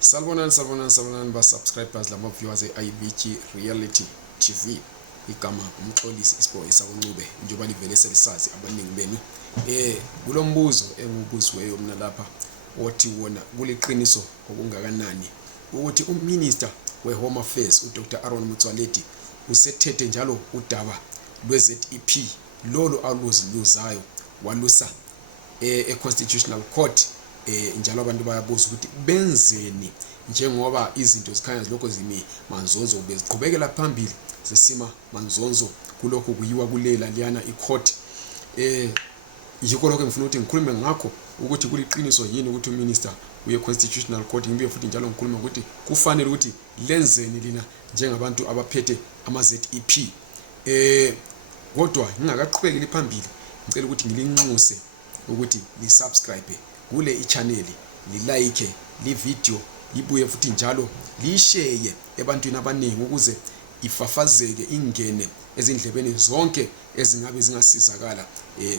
Salibonani ba subscribers lama viewers eIBG Reality TV. Igama umxolisi isiboy sakuncube njengoba livele selisazi abaningi benu. Kulombuzo engubuziweyo mina lapha othi wona kuliqiniso okungakanani ukuthi uMinister weHome Affairs uDr Motsoaledi usethethe njalo udaba lweZEP lolo aluziluzayo walusa eConstitutional Court. Njalo abantu bayabuza ukuthi benzeni njengoba izinto zikhanya zilokho zimi manzonzo beziqhubekela phambili zesima manzonzo kulokho kuyiwa kulela liyana icourt. Yikho lokho ngifuna ukuthi ngikhulume ngakho ukuthi kuliqiniso yini ukuthi uMinister uye Constitutional Court. Ngibuye futhi njalo ngikhulume ukuthi kufanele ukuthi lenzeni lina njengabantu abaphethe ama-ZEP. Kodwa ngingakaqhubekeli phambili ngicela ukuthi ngilinxuse ukuthi li-subscribe kule i-channel, li-like li video, libuye futhi njalo lishare ebantwini abaningi ukuze ifafazeke ingene ezindlebeni zonke ezingabe zingasizakala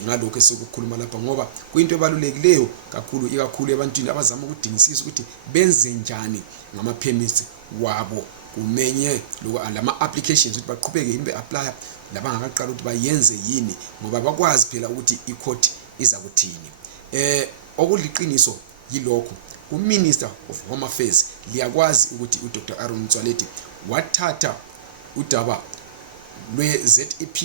ngalokho esokukhuluma lapha, ngoba kuyinto ebalulekileyo kakhulu ikakhulu ebantwini abazama ukudingisisa ukuthi benze njani ngama permits wabo. Kumenye lama applications ukuthi baqhubeke yini be-apply labangakaqala ukuthi bayenze yini, ngoba bakwazi phela ukuthi i-court iza kuthini. Okuliqiniso yilokho uMinister of Home Affairs liyakwazi ukuthi uDr Motsoaledi wathatha udaba lweZEP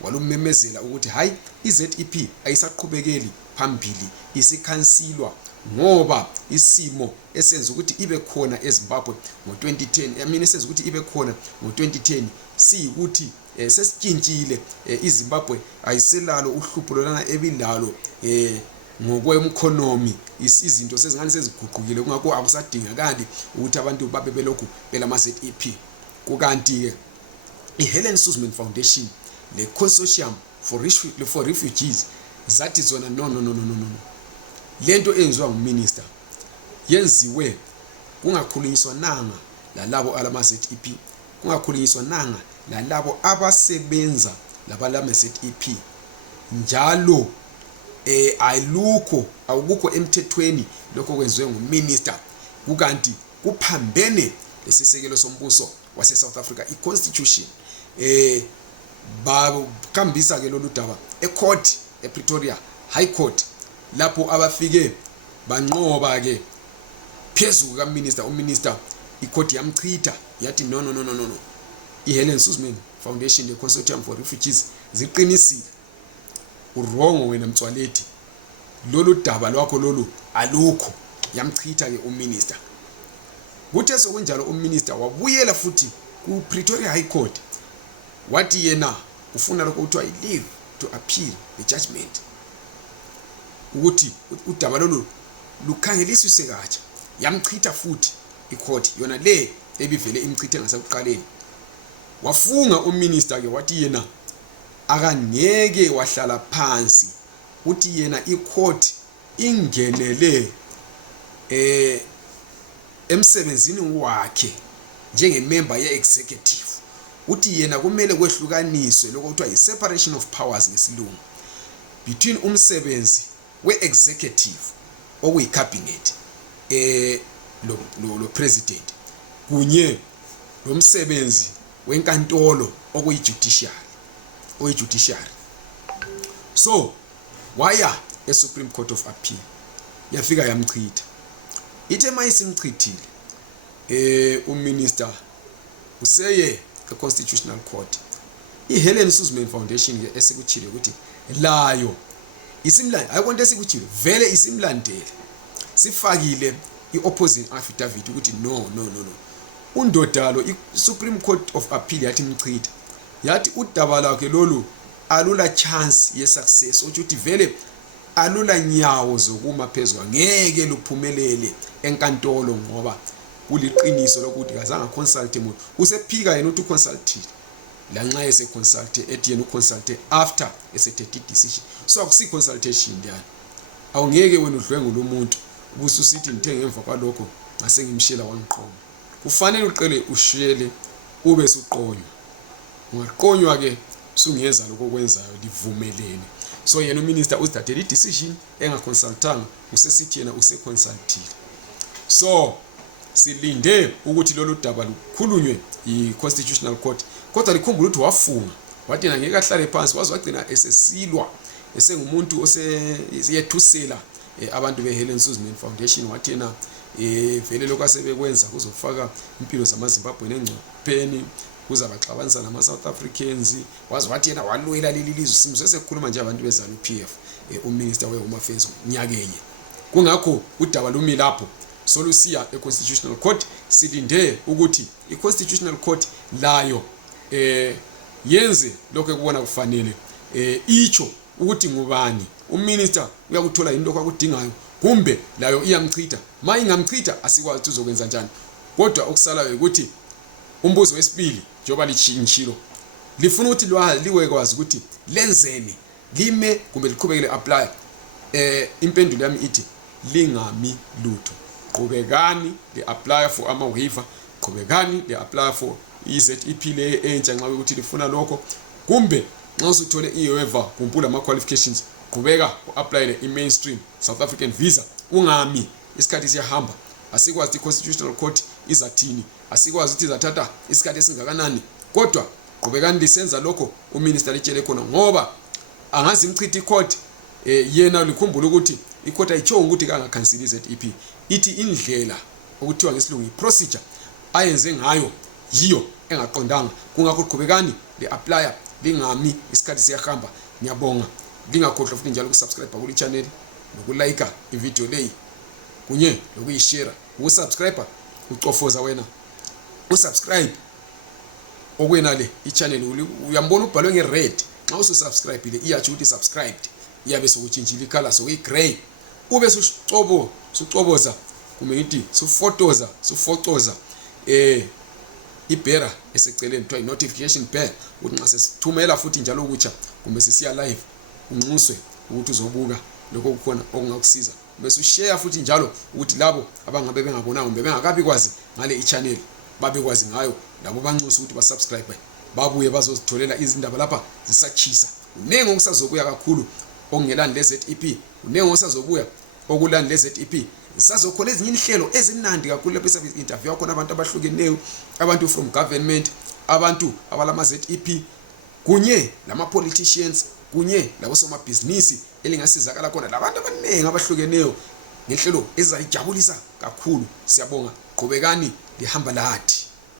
walumemezela ukuthi hayi iZEP ayisaqhubekeli phambili, isikhansilwa ngoba isimo esenza ukuthi ibe khona eZimbabwe ngo-2010 esenza ukuthi ibe khona ngo-2010 siyikuthi sesitshintshile. iZimbabwe ayiselalo uhlupho lolana ebilalo ngokwe-economy, izinto sezingane seziguqukile, kungakho akusadingakali ukuthi abantu babe belokhu belama-ZEP. Kukanti iHelen Suzman Foundation le-Consortium for Refugees zathi zona no, lento enziwa nguMinister yenziwe kungakhulunyiswa nanga lalabo alama-ZEP, kungakhulunyiswa nanga lalabo abasebenza labalama-ZEP, njalo awukho emthethweni lokho kwenziwe nguMinister. Kukanti kuphambene lesisekelo sombuso wase South Africa i-Constitution. Bakhambisa ke lolu daba ecourt ePretoria High Court, lapho abafike banqoba ke phezulu kaMinister. uMinister icourt yamchitha yathi no, iHelen Suzman Foundation le-Consortium for Refugees ziqinisile, urongo wena Motsoaledi, lolu daba lwakho lolu alukho, yamchitha ke uMinister. Kuthe sokunjalo uMinister wabuyela futhi ku-Pretoria High Court wathi yena ufuna lokho kuthiwa i-leave to appeal the judgment, ukuthi udaba lolu lukhangeliswe katsha. Yamchitha futhi icourt yona le ebivele imchithe ngasekuqaleni. Wafunga uMinister ke wathi yena akangeke wahlala phansi, uthi yena icourt ingenele emsebenzini wakhe njengemember ye-executive. Uthi yena kumele kwehlukaniswe lokho kuthiwa i-separation of powers ngesilungu between umsebenzi we-executive okuyi-cabinet lo president kunye nomsebenzi wenkantolo okuyi-judiciary. So waya eSupreme Court of Appeal, yafika yamchitha. Ithe mayisimchithile uMinister useye eConstitutional Court. iHelen Suzman Foundation ke esikuchile ukuthi layo isimlandela, ayikonto esikuchile vele isimlandela, sifakile i-opposing affidavit ukuthi no, undodalo iSupreme Court of Appeal yathi mchitha, yathi udaba lakhe lolu alula chance ye-success, ukuthi vele alula nyawo zokuma phezulu, ngeke luphumelele enkantolo, ngoba kuliqiniso lokuthi kazange consult umuntu. Usephika yena uthi uconsultile lanxa ese-consult ethi yena uconsulte after esethethe decision. So akusi consultation yani, awungeke wena udlwengule umuntu ubususithi ngithe ngemva kwalokho ngase ngimshela wangiqoma. Kufanele uqele ushiyele ube suqonywa, ungaqonywa ke sungeza lokho kwenzayo livumelene. So yena uMinister uzithathele i-decision engaconsultanga, usesithi yena useconsultile. So silinde ukuthi lolu daba lukhulunywe i-Constitutional Court kodwa likhumbula ukuthi wafunga wathi yena ngeke ahlale phansi waze wagcina esesilwa esengumuntu oseyethusela abantu beHelen Suzman Foundation wathi yena vele lokho asebekwenza kuzofaka impilo zamaZimbabwean engcupheni kuzabaxabanisa nama-South Africans waze wathi yena walwela leli lizwe simzwe sekukhuluma nje abantu bezana uPF uMinister we-Home Affairs nyakenye kungakho udaba lumi lapho solusiya e-Constitutional Court silinde ukuthi i-Constitutional Court layo yenze lokho ekubona kufanele icho ukuthi ngubani uMinister uyakuthola into kwakudingayo kumbe layo iyamchitha mayingamchitha asikwazi ukuthi uzokwenza njani kodwa okusalayo ukuthi umbuzo wesibili njoba lichintshilo lifuna ukuthi liwe kwazi ukuthi lenzeni lime kumbe liqhubekele apply impendulo yami ithi lingami lutho qhubekani le apply for ama waiver qhubekani le apply for ZEP le entsha nxa ukuthi lifuna lokho kumbe nxa usuthole iwaiver kumpula ama qualifications qhubeka uapply le mainstream South African visa ungami isikhathi siyahamba asikwazi i-Constitutional Court izathini asikwazi ukuthi izathatha isikhathi esingakanani kodwa qhubekani lisenza lokho uMinister litshele khona ngoba angazi imchitha icourt yena likhumbula ukuthi icourt ayitsho ukuthi kangakhanseli ZEP ithi indlela okuthiwa ngesilungu procedure ayenze ngayo yiyo engaqondanga kungakho qhubekani le applyer lingami isikhathi siyahamba ngiyabonga lingakhohlwa futhi njalo ukusubscribe ku channel nokulike ivideo leyi kunye lokuyishare ukusubscribe ucofoza wena usubscribe okwena le ichannel uyambona ubhalwe ngered nxa ususubscribe ile iyathi ukuthi subscribed iyabe sokutshintshila ikhala sokuyigrey ube sucoboza kumbe ngithi sufotoza ibhera eseceleni kuthiwa notification bell ukuthi nxa sesithumela futhi njalo ukutsha kumbe sisiya live unxuswe ukuthi uzobuka lokho kukhona okungakusiza bese ushare futhi njalo ukuthi labo abangabe bengabonanga kumbe bengakabi kwazi ngale ichannel babe kwazi ngayo labo banxusa ukuthi basubscribe babuye bazozitholela izindaba lapha zisachisa unenge okusazobuya kakhulu okungelani leZEP unenge osazobuya okulani leZEP sazokhona ezinye inhlelo ezinandi kakhulu lapho service interview yakhona abantu abahlukeneyo abantu from government abantu abalama ZEP kunye lama politicians kunye labo somabhizinisi elingasizakala khona labantu abaningi abahlukeneyo ngehlelo ezayijabulisa kakhulu siyabonga qhubekani lihamba lathi